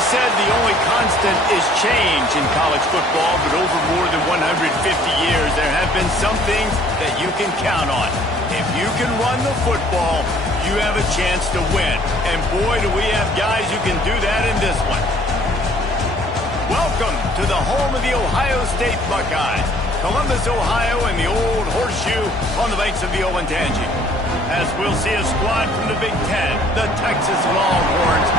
always said the only constant is change in college football, but over more than 150 years, there have been some things that you can count on. If you can run the football, you have a chance to win. And boy, do we have guys who can do that in this one. Welcome to the home of the Ohio State Buckeyes, Columbus, Ohio, and the old horseshoe on the banks of the Olentangy. As we'll see a squad from the Big Ten, the Texas Longhorns,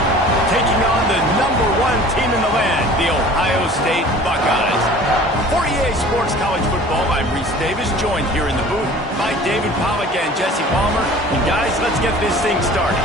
taking on the #1 team in the land, the Ohio State Buckeyes. For EA Sports College Football, I'm Reese Davis, joined here in the booth by David Pollack and Jesse Palmer. And guys, let's get this thing started.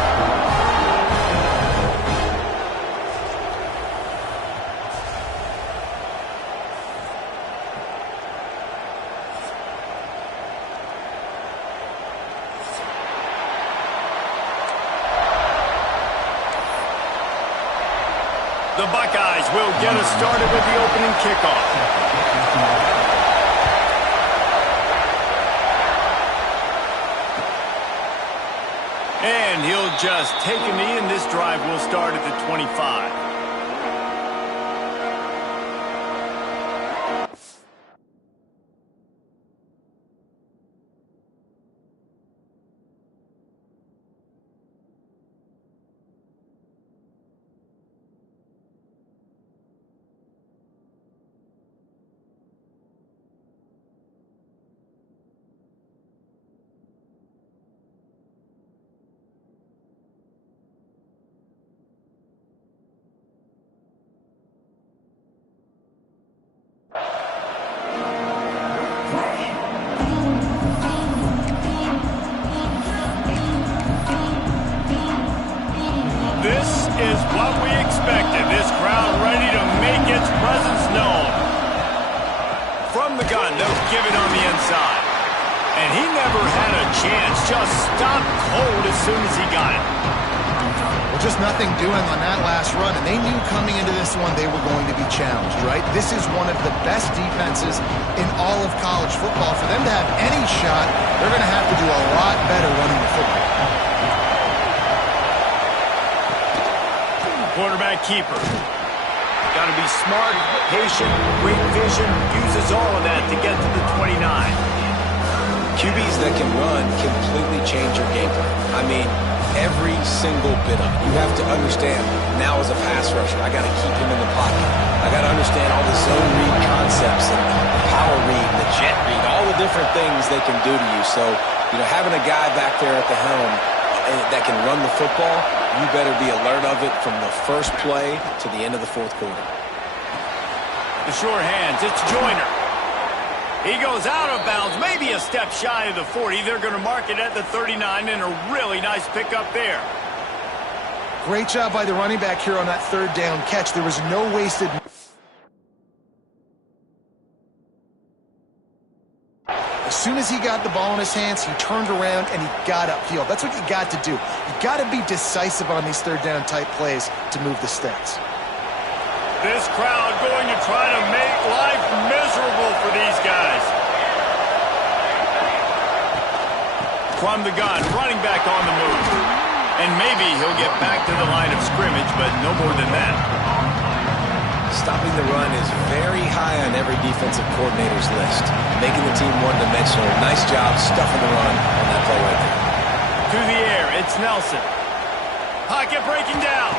The Buckeyes will get us started with the opening kickoff. And he'll just take a knee, and this drive will start at the 25. This is what we expected. This crowd ready to make its presence known. From the gun, they'll give it on the inside. And he never had a chance. Just stopped cold as soon as he got it. Well, just nothing doing on that last run, and they knew coming into this one they were going to be challenged, right? This is one of the best defenses in all of college football. For them to have any shot, they're going to have to do a lot better running the football. Quarterback keeper. Got to be smart, patient, great vision, uses all of that to get to the 29. QBs that can run completely change your game plan. I mean, every single bit of it. You have to understand, now as a pass rusher, I got to keep him in the pocket. I got to understand all the zone read concepts and the power read and the jet read, all the different things they can do to you. So, having a guy back there at the helm that can run the football, you better be alert of it from the first play to the end of the fourth quarter. The sure hands, it's Joyner. He goes out of bounds, maybe a step shy of the 40. They're going to mark it at the 39, and a really nice pickup there. Great job by the running back here on that third down catch. There was no wasted... As soon as he got the ball in his hands, he turned around and he got upfield. That's what you got to do. You got to be decisive on these third down type plays to move the sticks. This crowd going to try to make life miserable for these guys. From the gun, running back on the move. And maybe he'll get back to the line of scrimmage, but no more than that. Stopping the run is very high on every defensive coordinator's list. Making the team one-dimensional. Nice job stuffing the run on that play right there. To the air, it's Nelson. Pocket breaking down.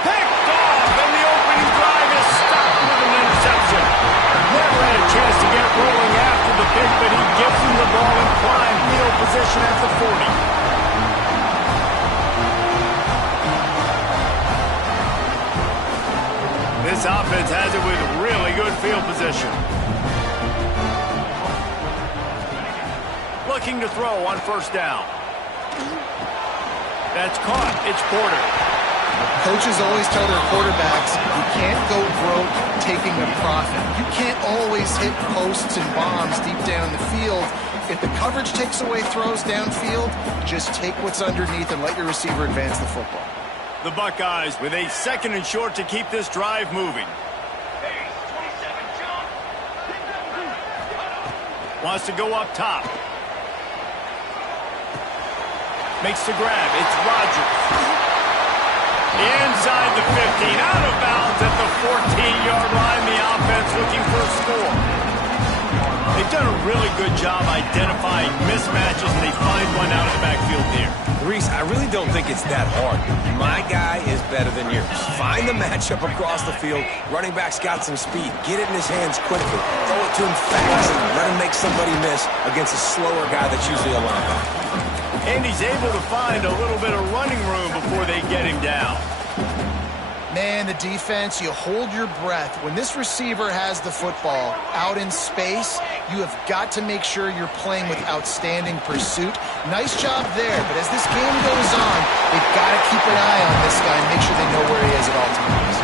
Picked off, and the opening drive is stopped with an interception. Never had a chance to get rolling after the pick, but he gives him the ball in prime field position at the 40. This offense has it with really good field position. Looking to throw on first down. That's caught. It's Porter. Coaches always tell their quarterbacks, you can't go broke taking a profit. You can't always hit posts and bombs deep down the field. If the coverage takes away throws downfield, just take what's underneath and let your receiver advance the football. The Buckeyes with a second and short to keep this drive moving. Wants to go up top. Makes the grab. It's Rodgers. Inside the 15, out of bounds at the 14-yard line. The offense looking for a score. They've done a really good job identifying mismatches, and they find one out of the backfield there. Reese, I really don't think it's that hard. My guy is better than yours. Find the matchup across the field. Running back's got some speed. Get it in his hands quickly. Throw it to him fast. Let him make somebody miss against a slower guy that's usually a linebacker. And he's able to find a little bit of running room before they get him down. Man, the defense, you hold your breath. When this receiver has the football out in space, you have got to make sure you're playing with outstanding pursuit. Nice job there, but as this game goes on, they've got to keep an eye on this guy and make sure they know where he is at all times.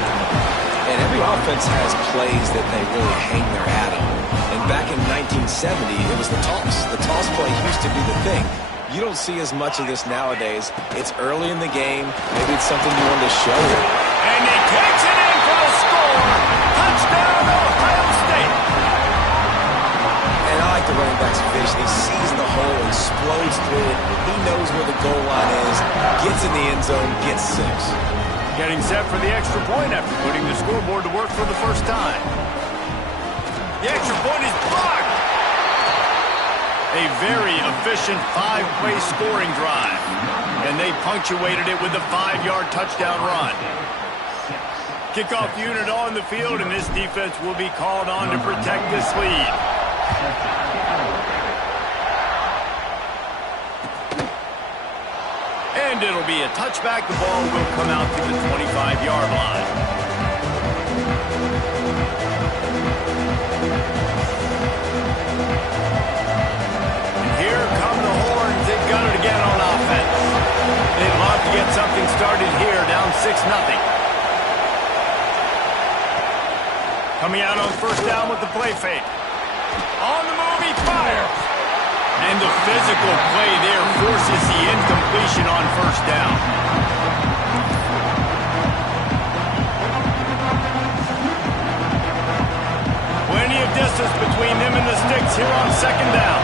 And every offense has plays that they really hang their hat on. And back in 1970, it was the toss. The toss play used to be the thing. You don't see as much of this nowadays. It's early in the game. Maybe it's something you wanted to show them. And he takes it in for the score. Touchdown, Ohio State. And I like the running back's vision. He sees the hole, explodes through it. He knows where the goal line is, gets in the end zone, gets 6. Getting set for the extra point after putting the scoreboard to work for the first time. The extra point is blocked. A very efficient 5-play scoring drive. And they punctuated it with a 5-yard touchdown run. Kickoff unit on the field, and this defense will be called on to protect this lead. And it'll be a touchback. The ball will come out to the 25-yard line. Here come the Horns. They've got it again on offense. They'd love to get something started here, down 6-0. Coming out on first down with the play fake. On the move, he fires. And the physical play there forces the incompletion on first down. Plenty of distance between them and the sticks here on second down.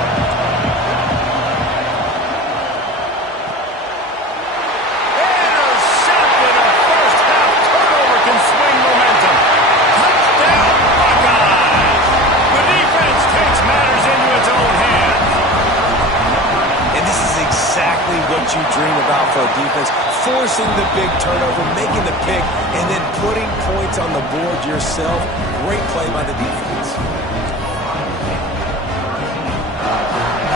What you dream about for a defense, forcing the big turnover, making the pick, and then putting points on the board yourself. Great play by the defense.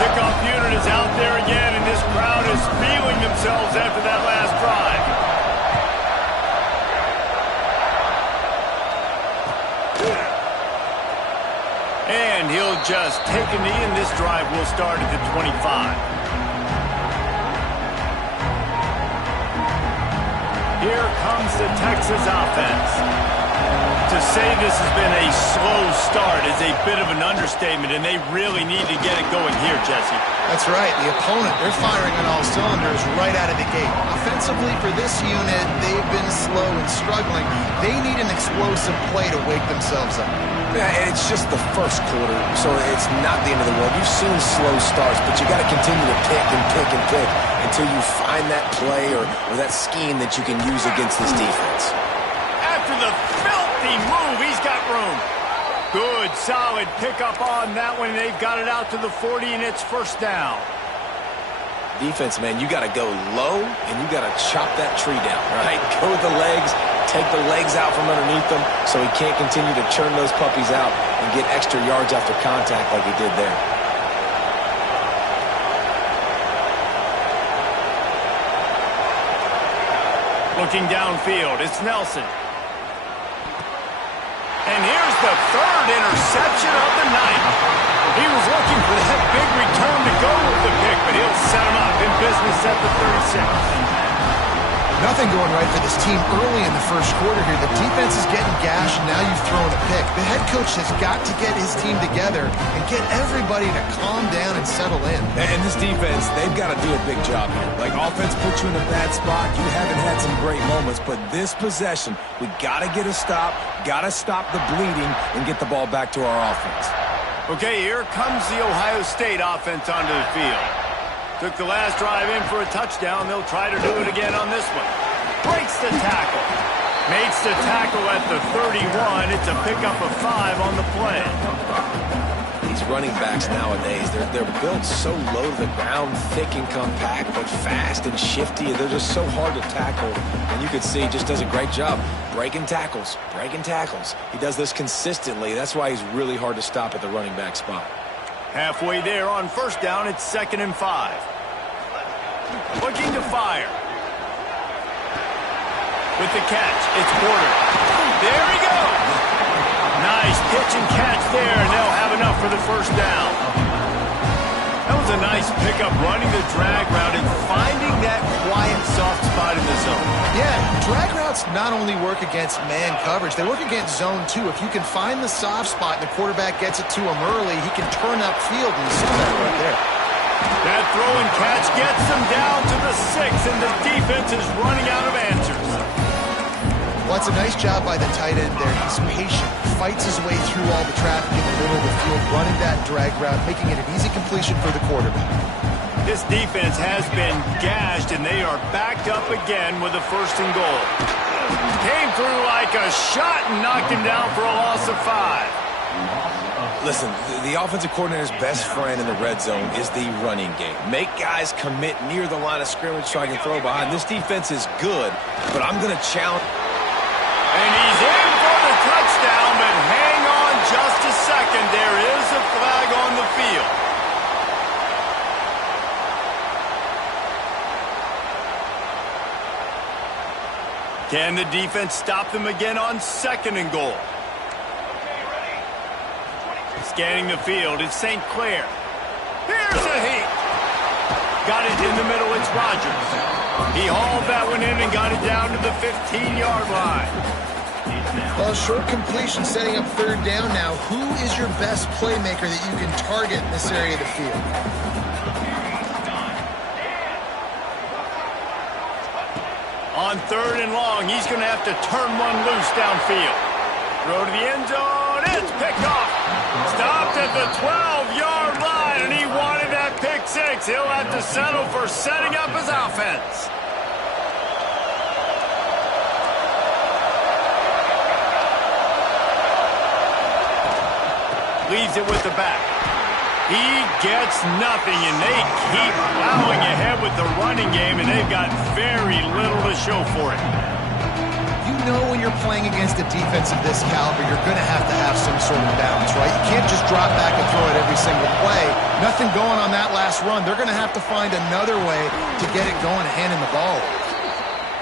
Kickoff unit is out there again, and this crowd is feeling themselves after that last drive. And he'll just take a knee, and this drive will start at the 25. Here comes the Texas offense. To say this has been a slow start is a bit of an understatement, and they really need to get it going here, Jesse. That's right. The opponent, they're firing on all cylinders right out of the gate. Offensively, for this unit, they've been slow and struggling. They need an explosive play to wake themselves up. Yeah, and it's just the first quarter, so it's not the end of the world. You've seen slow starts, but you got to continue to pick and pick and pick until you find that play or that scheme that you can use against this defense. After the filthy move, he's got room. Good, solid pickup on that one. They've got it out to the 40, and it's first down. Defense, man, you got to go low, and you got to chop that tree down, right? Go with the legs, take the legs out from underneath them so he can't continue to churn those puppies out and get extra yards after contact like he did there. Looking downfield, it's Nelson. And here's the third interception of the night. He was looking for that big return to go with the pick, but he'll set him up in business at the 36. Nothing going right for this team early in the first quarter here. The defense is getting gashed, and now you've thrown a pick. The head coach has got to get his team together and get everybody to calm down and settle in. And this defense, they've got to do a big job here. Like, offense puts you in a bad spot. You haven't had some great moments, but this possession, we got to get a stop, got to stop the bleeding, and get the ball back to our offense. Okay, here comes the Ohio State offense onto the field. Took the last drive in for a touchdown. They'll try to do it again on this one. breaks the tackle. Makes the tackle at the 31. It's a pickup of 5 on the play. These running backs nowadays, they're built so low to the ground, thick and compact, but fast and shifty. They're just so hard to tackle. And you can see he just does a great job breaking tackles, breaking tackles. He does this consistently. That's why he's really hard to stop at the running back spot. Halfway there on first down, it's 2nd and 5. Looking to fire. With the catch, it's Porter. There he goes. Nice pitch and catch there, and they'll have enough for the first down. That was a nice pickup, running the drag route and finding that quiet, soft spot in the zone. Yeah, drag routes not only work against man coverage, they work against zone too. If you can find the soft spot and the quarterback gets it to him early, he can turn upfield, and you saw that right there. That throw and catch gets them down to the 6, and the defense is running out of answers. Well, it's a nice job by the tight end there. He's patient, fights his way through all the traffic in the middle of the field, running that drag route, making it an easy completion for the quarterback. This defense has been gashed, and they are backed up again with a 1st and goal. Came through like a shot and knocked him down for a loss of 5. Listen, the offensive coordinator's best friend in the red zone is the running game. Make guys commit near the line of scrimmage so I can throw behind. This defense is good, but I'm going to challenge. And he's in for the touchdown, but hang on just a second. There is a flag on the field. Can the defense stop them again on 2nd and goal? Scanning the field, it's St. Clair. Here's a heat. Got it in the middle, it's Rodgers. He hauled that one in and got it down to the 15-yard line. Well, short completion setting up 3rd down now. Who is your best playmaker that you can target in this area of the field? On 3rd and long, he's going to have to turn one loose downfield. Throw to the end zone, it's picked off. Stopped at the 12-yard line, and he wanted that pick 6. He'll have to settle for setting up his offense. Leaves it with the back. He gets nothing, and they keep plowing ahead with the running game, and they've got very little to show for it. You know when you're playing against a defense of this caliber, you're going to have some sort of balance, right? You can't just drop back and throw it every single play. Nothing going on that last run. They're going to have to find another way to get it going and handing the ball.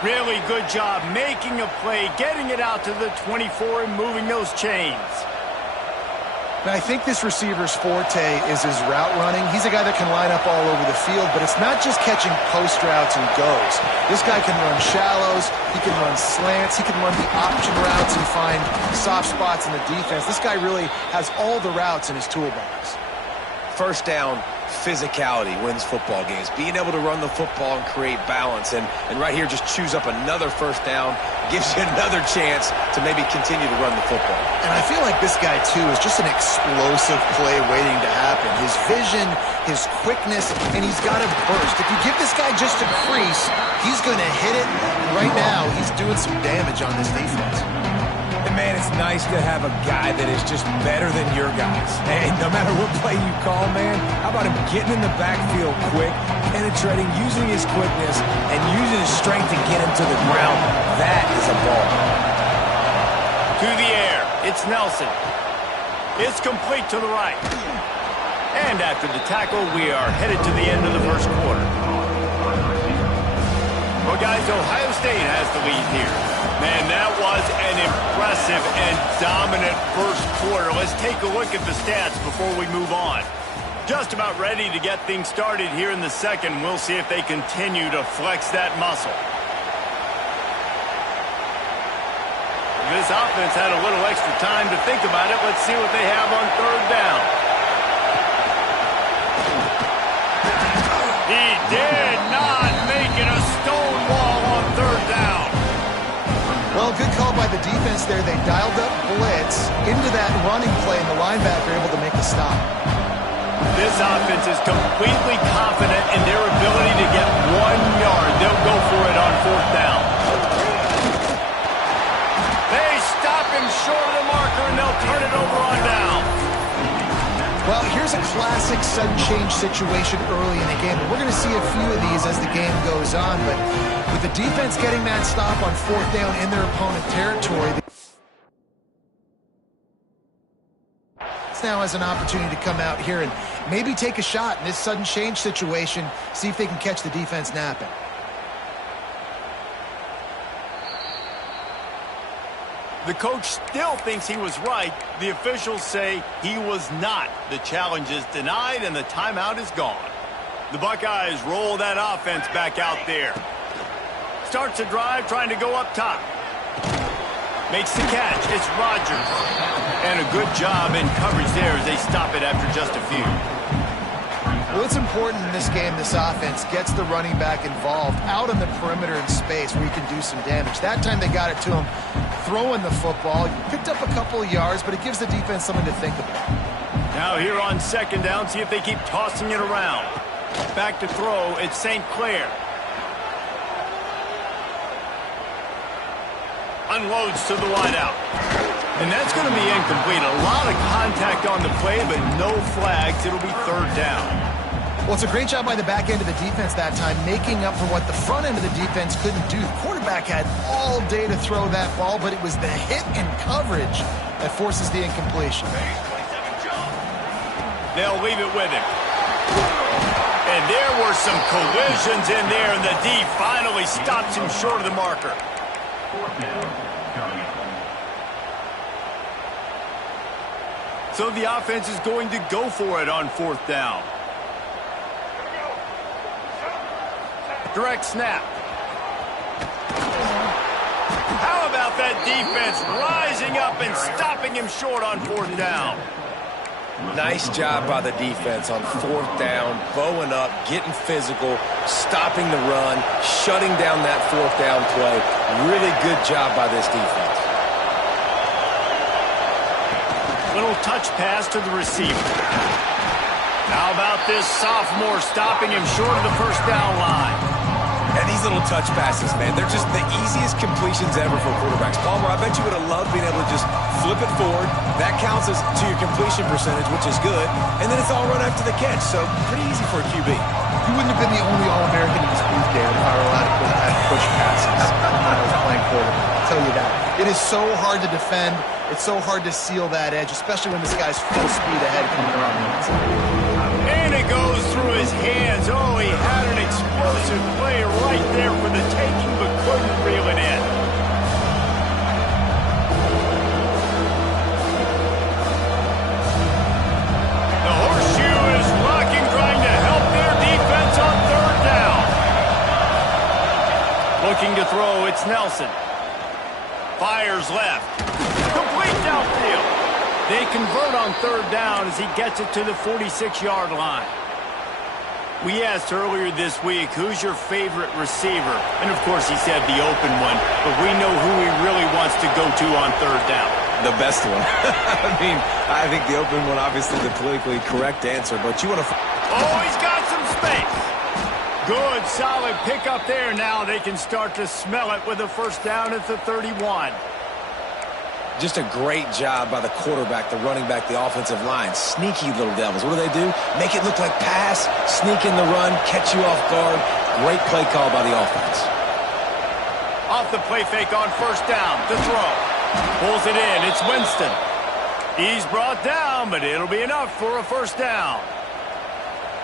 Really good job making a play, getting it out to the 24 and moving those chains. Now, I think this receiver's forte is his route running. He's a guy that can line up all over the field, but it's not just catching post routes and goes. This guy can run shallows, he can run slants, he can run the option routes and find soft spots in the defense. This guy really has all the routes in his toolbox. 1st down, physicality wins football games. Being able to run the football and create balance. And right here, just choose up another 1st down, gives you another chance to maybe continue to run the football. And I feel like this guy, too, is just an explosive play waiting to happen. His vision, his quickness, and he's got a burst. If you give this guy just a crease, he's going to hit it. Right now, he's doing some damage on this defense. And man, it's nice to have a guy that is just better than your guys. Hey, no matter what play you call, man, how about him getting in the backfield quick, penetrating, using his quickness, and using his strength to get him to the ground? That is a ball. To the air, it's Nelson. It's complete to the right. And after the tackle, we are headed to the end of the 1st quarter. Well, guys, Ohio State has the lead here. Man, that was an impressive and dominant 1st quarter. Let's take a look at the stats before we move on. Just about ready to get things started here in the 2nd. We'll see if they continue to flex that muscle. This offense had a little extra time to think about it. Let's see what they have on 3rd down. He did not make it a stone wall on 3rd down. Well, good call by the defense there. They dialed up blitz into that running play, and the linebacker able to make the stop. This offense is completely confident in their ability to get 1 yard. They'll go for it on 4th down. turn it over on down. Well, here's a classic sudden change situation early in the game. We're going to see a few of these as the game goes on, but with the defense getting that stop on fourth down in their opponent territory, now has an opportunity to come out here and maybe take a shot in this sudden change situation, see if they can catch the defense napping. The coach still thinks he was right. The officials say he was not. The challenge is denied and the timeout is gone. The Buckeyes roll that offense back out there. Starts a drive trying to go up top. Makes the catch. It's Rodgers. And a good job in coverage there as they stop it after just a few. Well, it's important in this game, this offense gets the running back involved out on the perimeter in space where he can do some damage. That time they got it to him throwing the football. He picked up a couple of yards, but it gives the defense something to think about. Now here on second down, see if they keep tossing it around. Back to throw, it's St. Clair. Unloads to the wideout. And that's going to be incomplete. A lot of contact on the play, but no flags. It'll be third down. Well, it's a great job by the back end of the defense that time, making up for what the front end of the defense couldn't do. The quarterback had all day to throw that ball, but it was the hit and coverage that forces the incompletion. They'll leave it with him. And there were some collisions in there, and the D finally stops him short of the marker. So the offense is going to go for it on fourth down. Direct snap. How about that defense rising up and stopping him short on fourth down? Nice job by the defense on fourth down, bowing up, getting physical, stopping the run, shutting down that fourth down play. Really good job by this defense. Little touch pass to the receiver. How about this sophomore stopping him short of the first down line? And these little touch passes, man, they're just the easiest completions ever for quarterbacks. Palmer, I bet you would have loved being able to just flip it forward. That counts as to your completion percentage, which is good. And then it's all run after the catch, so pretty easy for a QB. You wouldn't have been the only All-American in this booth, Garrett, if I were allowed to push passes when I was playing quarterback. I'll tell you that. It is so hard to defend. It's so hard to seal that edge, especially when this guy's full speed ahead coming around the outside. And it goes through his hands. Oh, he had an explosive play right there for the taking, but couldn't reel it in. The horseshoe is rocking, trying to help their defense on third down. Looking to throw, it's Nelson. Fires left. Complete downfield. They convert on third down as he gets it to the 46-yard line. We asked earlier this week, who's your favorite receiver? And, of course, he said the open one, but we know who he really wants to go to on third down. The best one. I think the open one, obviously the politically correct answer, but you want to... Oh, he's got some space. Good, solid pickup there. Now they can start to smell it with a first down at the 31. Just a great job by the quarterback, the running back, the offensive line. Sneaky little devils. What do? Make it look like pass, sneak in the run, catch you off guard. Great play call by the offense. Off the play fake on first down to throw. Pulls it in. It's Winston. He's brought down, but it'll be enough for a first down.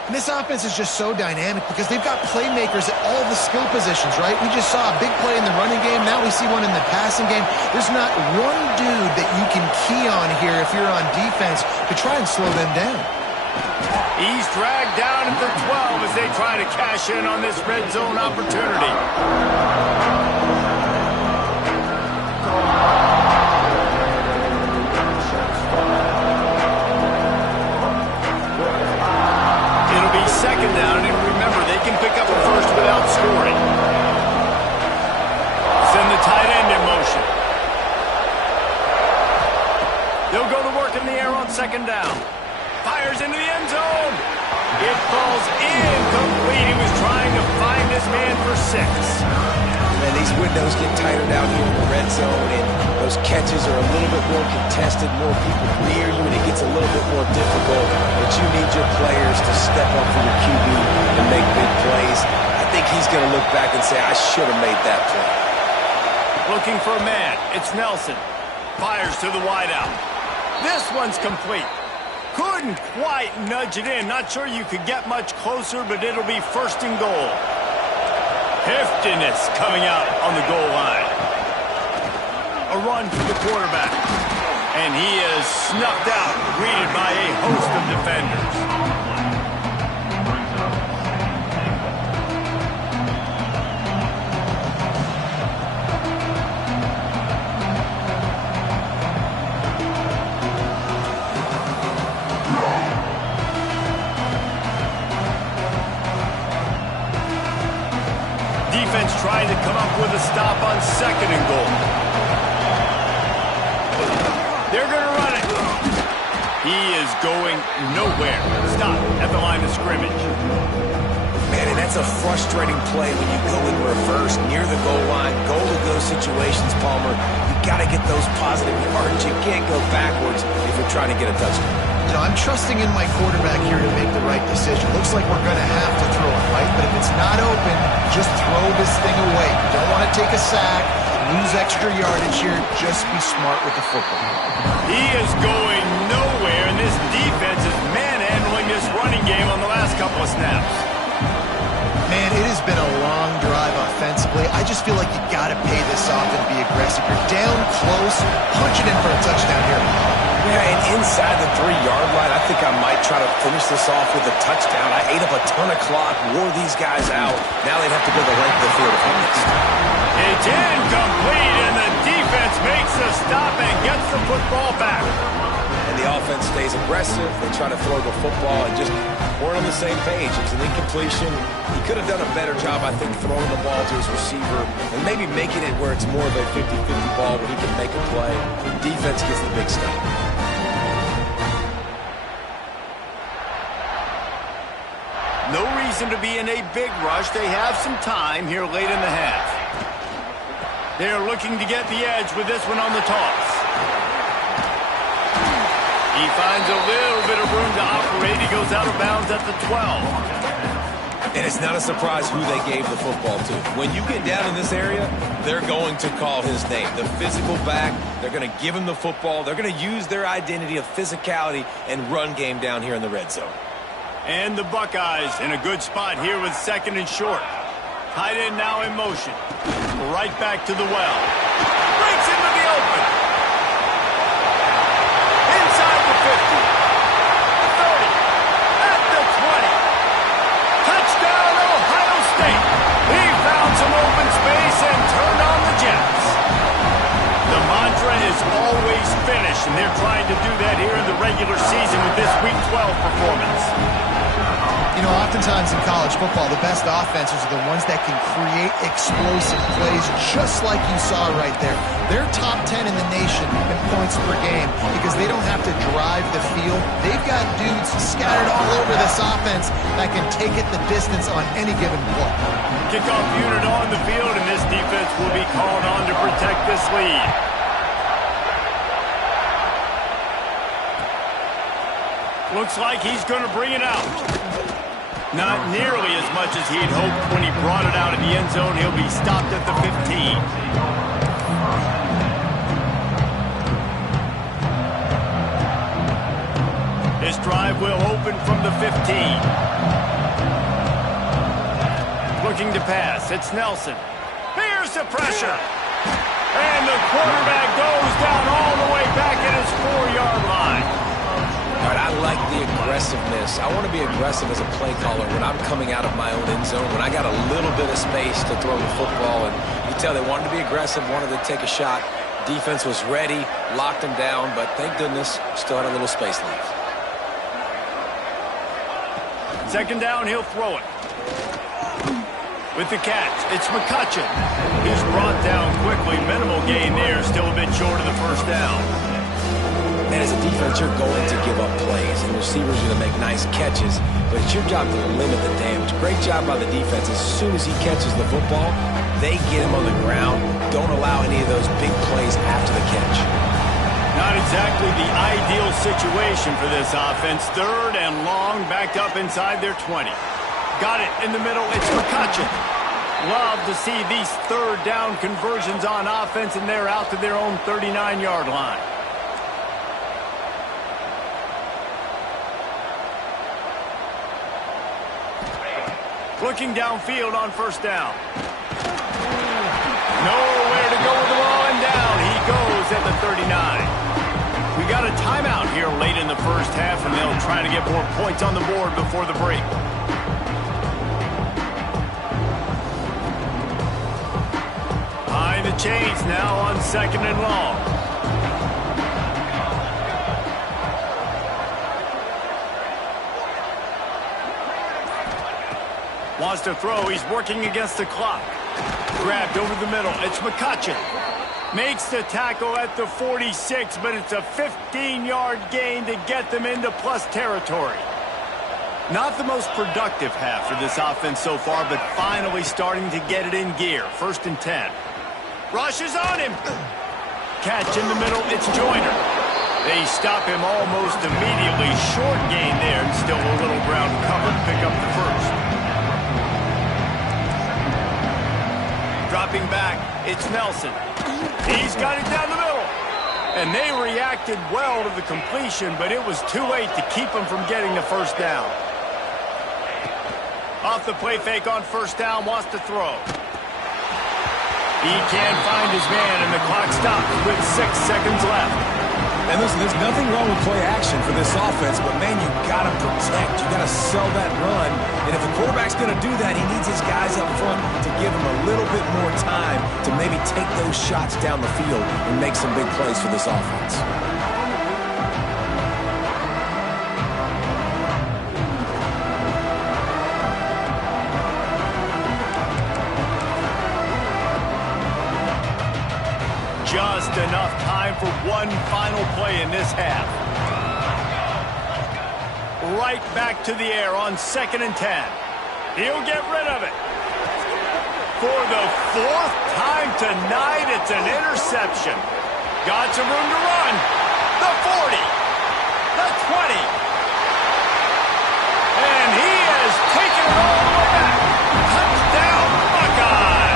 And this offense is just so dynamic because they've got playmakers at all the skill positions, right? We just saw a big play in the running game. Now we see one in the passing game. There's not one dude that you can key on here if you're on defense to try and slow them down. He's dragged down at the 12 as they try to cash in on this red zone opportunity. Second down, and remember, they can pick up a first without scoring. Send the tight end in motion. They'll go to work in the air on second down. Fires into the end zone. It falls incomplete. He was trying to find his man for 6. Man, these windows get tighter down here in the red zone, and those catches are a little bit more contested, more people near you, and it gets a little bit more difficult. But you need your players to step up for your QB and make big plays. I think he's going to look back and say, I should have made that play. Looking for a man. It's Nelson. Fires to the wideout. This one's complete. Couldn't quite nudge it in. Not sure you could get much closer, but it'll be first and goal. Heftiness coming out on the goal line. A run for the quarterback. And he is snuffed out, greeted by a host of defenders. Defense trying to come up with a stop on second and goal. They're going to run it. He is going nowhere. Stop at the line of scrimmage. Man, and that's a frustrating play when you go in reverse near the goal line. Goal-to-go situations, Palmer. You got to get those positive yards. You can't go backwards if you're trying to get a touchdown. You know, I'm trusting in my quarterback here to make the right decision. Looks like we're going to have to throw it, right? But if it's not open, just throw this thing away. You don't want to take a sack, lose extra yardage here. Just be smart with the football. He is going nowhere, and this defense is manhandling this running game on the last couple of snaps. Man, it has been a long drive offensively. I just feel like you got to pay this off and be aggressive. You're down close, punch it in for a touchdown here. Yeah, and inside the 3-yard line, I think I might try to finish this off with a touchdown. I ate up a ton of clock, wore these guys out. Now they'd have to go the length of the field if I missed. It's incomplete, and the defense makes the stop and gets the football back. And the offense stays aggressive. They try to throw the football and just weren't on the same page. It was an incompletion. He could have done a better job, I think, throwing the ball to his receiver and maybe making it where it's more of a 50-50 ball where he can make a play. Defense gets the big stop. No reason to be in a big rush. They have some time here late in the half. They're looking to get the edge with this one on the toss. He finds a little bit of room to operate. He goes out of bounds at the 12. And it's not a surprise who they gave the football to. When you get down in this area, they're going to call his name. The physical back, they're going to give him the football. They're going to use their identity of physicality and run game down here in the red zone. And the Buckeyes in a good spot here with second and short. Tight end now in motion. Right back to the well. Breaks into the open. Inside the 50. The 30. At the 20. Touchdown, Ohio State. He found some open space and turned on the Jets. The mantra is always finish, and they're trying to do that here in the regular season with this Week 12 performance. You know, oftentimes in college football, the best offenses are the ones that can create explosive plays just like you saw right there. They're top 10 in the nation in points per game because they don't have to drive the field. They've got dudes scattered all over this offense that can take it the distance on any given play. Kickoff unit on the field, and this defense will be called on to protect this lead. Looks like he's going to bring it out. Not nearly as much as he'd hoped when he brought it out of the end zone. He'll be stopped at the 15. This drive will open from the 15. Looking to pass. It's Nelson. Here's the pressure. And the quarterback goes down all the way back at his 4-yard line. All right, I like the aggressiveness. I want to be aggressive as a play caller when I'm coming out of my own end zone, when I got a little bit of space to throw the football. And you can tell they wanted to be aggressive, wanted to take a shot. Defense was ready, locked them down, but thank goodness, still had a little space left. Second down, he'll throw it. With the catch, it's McCutcheon. He's brought down quickly. Minimal gain there, still a bit short of the first down. And as a defense, you're going to give up plays, and receivers are going to make nice catches, but it's your job to limit the damage. Great job by the defense. As soon as he catches the football, they get him on the ground. Don't allow any of those big plays after the catch. Not exactly the ideal situation for this offense. 3rd and long, backed up inside their 20. Got it in the middle. It's McCutcheon. Love to see these 3rd down conversions on offense, and they're out to their own 39-yard line. Looking downfield on 1st down. Nowhere to go with the ball, and down he goes at the 39. We got a timeout here late in the 1st half, and they'll try to get more points on the board before the break. Behind the chains now on 2nd and long. Wants to throw. He's working against the clock. Grabbed over the middle. It's McCutcheon. Makes the tackle at the 46, but it's a 15-yard gain to get them into plus territory. Not the most productive half for this offense so far, but finally starting to get it in gear. 1st and 10. Rushes on him. Catch in the middle. It's Joyner. They stop him almost immediately. Short gain there, and still a little ground cover to pick up the 1st. Dropping back, it's Nelson. He's got it down the middle. And they reacted well to the completion, but it was too late to keep them from getting the 1st down. Off the play fake on 1st down, wants to throw. He can't find his man, and the clock stops with 6 seconds left. And listen, there's nothing wrong with play action for this offense, but man, you got to protect. You got to sell that run. And if the quarterback's going to do that, he needs his guys up front to give him a little bit more time to maybe take those shots down the field and make some big plays for this offense. Just enough time for one final play in this half. Right back to the air on 2nd and 10. He'll get rid of it. For the 4th time tonight, it's an interception. Got some room to run. The 40. The 20. And he has taken it all the way back. Touchdown, Buckeyes.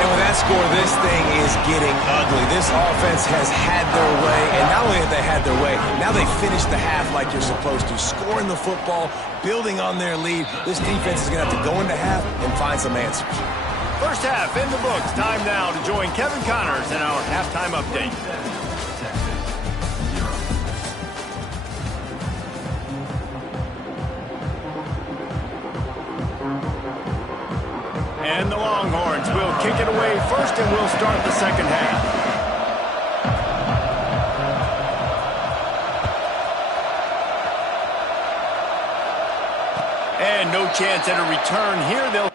And with that score, this thing is getting ugly. This offense has had their way, and not only have they had their way, now they finish the half like you're supposed to, scoring the football, building on their lead. This defense is going to have to go into half and find some answers. 1st half in the books. Time now to join Kevin Connors in our halftime update. And the Longhorns will kick it away first, and we'll start the 2nd half. And no chance at a return here. They'll